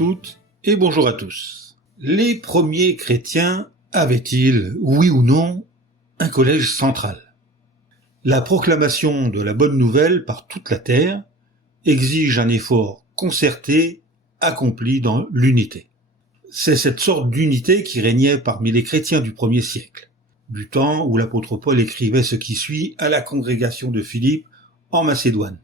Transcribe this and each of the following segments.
toutes et bonjour à tous. Les premiers chrétiens avaient-ils, oui ou non, un collège central? La proclamation de la bonne nouvelle par toute la terre exige un effort concerté, accompli dans l'unité. C'est cette sorte d'unité qui régnait parmi les chrétiens du premier siècle, du temps où l'apôtre Paul écrivait ce qui suit à la congrégation de Philippe en Macédoine.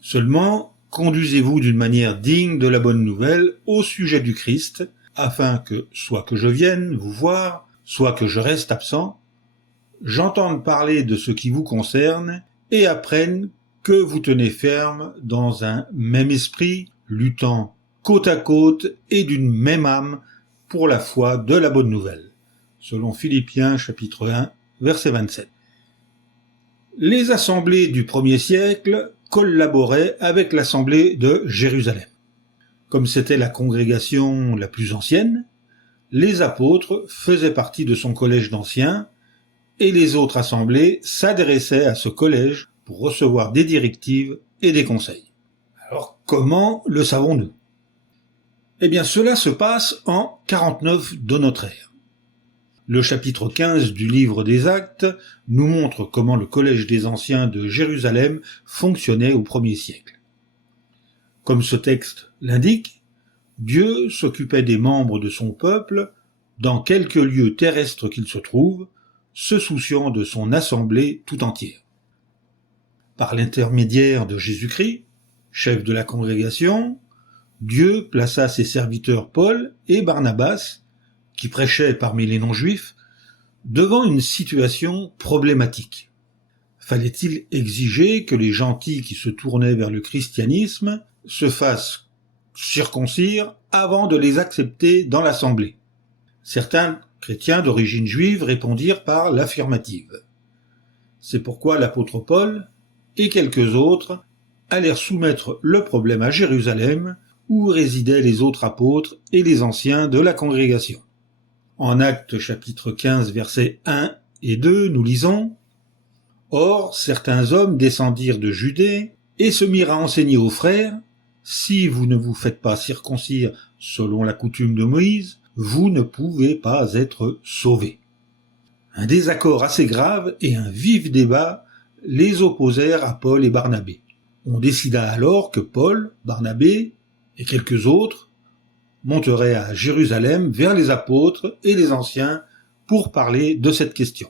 Seulement, conduisez-vous d'une manière digne de la bonne nouvelle au sujet du Christ, afin que, soit que je vienne vous voir, soit que je reste absent, j'entende parler de ce qui vous concerne et apprenne que vous tenez ferme dans un même esprit, luttant côte à côte et d'une même âme pour la foi de la bonne nouvelle. Selon Philippiens chapitre 1, verset 27. Les assemblées du premier siècle collaboraient avec l'assemblée de Jérusalem. Comme c'était la congrégation la plus ancienne, les apôtres faisaient partie de son collège d'anciens et les autres assemblées s'adressaient à ce collège pour recevoir des directives et des conseils. Alors, comment le savons-nous? Eh bien, cela se passe en 49 de notre ère. Le chapitre 15 du livre des Actes nous montre comment le collège des anciens de Jérusalem fonctionnait au premier siècle. Comme ce texte l'indique, Dieu s'occupait des membres de son peuple dans quelque lieu terrestre qu'ils se trouvent, se souciant de son assemblée tout entière. Par l'intermédiaire de Jésus-Christ, chef de la congrégation, Dieu plaça ses serviteurs Paul et Barnabas, qui prêchaient parmi les non-juifs, devant une situation problématique. Fallait-il exiger que les gentils qui se tournaient vers le christianisme se fassent circoncire avant de les accepter dans l'assemblée? Certains chrétiens d'origine juive répondirent par l'affirmative. C'est pourquoi l'apôtre Paul et quelques autres allèrent soumettre le problème à Jérusalem, où résidaient les autres apôtres et les anciens de la congrégation. En Actes chapitre 15 versets 1 et 2, nous lisons « Or, certains hommes descendirent de Judée et se mirent à enseigner aux frères, si vous ne vous faites pas circoncire selon la coutume de Moïse, vous ne pouvez pas être sauvés. » Un désaccord assez grave et un vif débat les opposèrent à Paul et Barnabé. On décida alors que Paul, Barnabé et quelques autres monteraient à Jérusalem vers les apôtres et les anciens pour parler de cette question.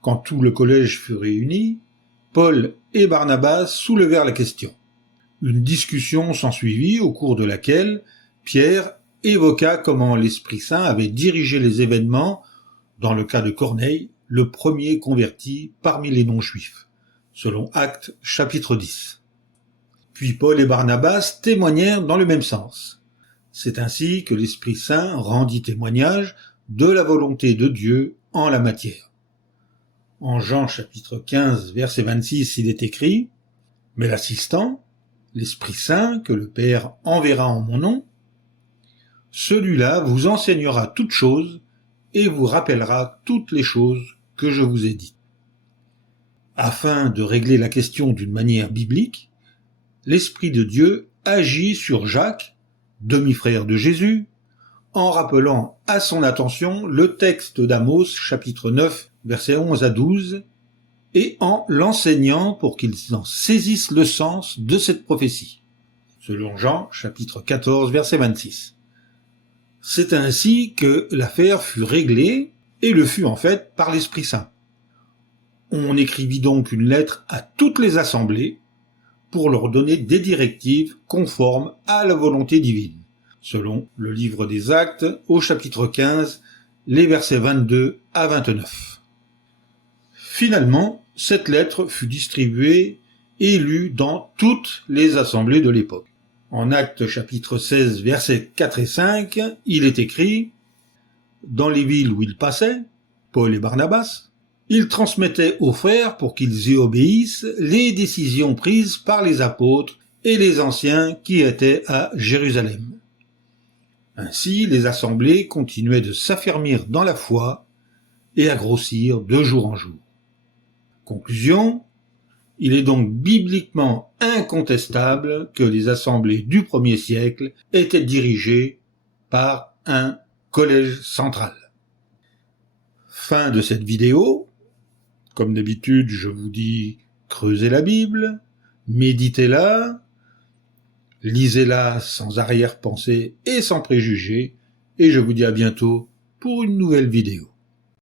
Quand tout le collège fut réuni, Paul et Barnabas soulevèrent la question. Une discussion s'ensuivit au cours de laquelle Pierre évoqua comment l'Esprit Saint avait dirigé les événements dans le cas de Corneille, le premier converti parmi les non-juifs, selon Actes chapitre 10. Puis Paul et Barnabas témoignèrent dans le même sens. C'est ainsi que l'Esprit Saint rendit témoignage de la volonté de Dieu en la matière. En Jean chapitre 15 verset 26, il est écrit « Mais l'assistant, l'Esprit Saint que le Père enverra en mon nom, celui-là vous enseignera toutes choses et vous rappellera toutes les choses que je vous ai dites. » Afin de régler la question d'une manière biblique, l'Esprit de Dieu agit sur Jacques, demi-frère de Jésus, en rappelant à son attention le texte d'Amos chapitre 9 versets 11 à 12 et en l'enseignant pour qu'ils en saisissent le sens de cette prophétie, selon Jean chapitre 14 verset 26. C'est ainsi que l'affaire fut réglée et le fut en fait par l'Esprit Saint. On écrivit donc une lettre à toutes les assemblées pour leur donner des directives conformes à la volonté divine, selon le livre des Actes au chapitre 15, les versets 22 à 29. Finalement, cette lettre fut distribuée et lue dans toutes les assemblées de l'époque. En Actes chapitre 16, versets 4 et 5, il est écrit « Dans les villes où ils passaient, Paul et Barnabas, ils transmettaient aux frères pour qu'ils y obéissent les décisions prises par les apôtres et les anciens qui étaient à Jérusalem. » Ainsi, les assemblées continuaient de s'affermir dans la foi et à grossir de jour en jour. Conclusion, Il est donc bibliquement incontestable que les assemblées du 1er siècle étaient dirigées par un collège central. Fin de cette vidéo. Comme d'habitude, je vous dis, creusez la Bible, méditez-la, lisez-la sans arrière-pensée et sans préjugés, et je vous dis à bientôt pour une nouvelle vidéo.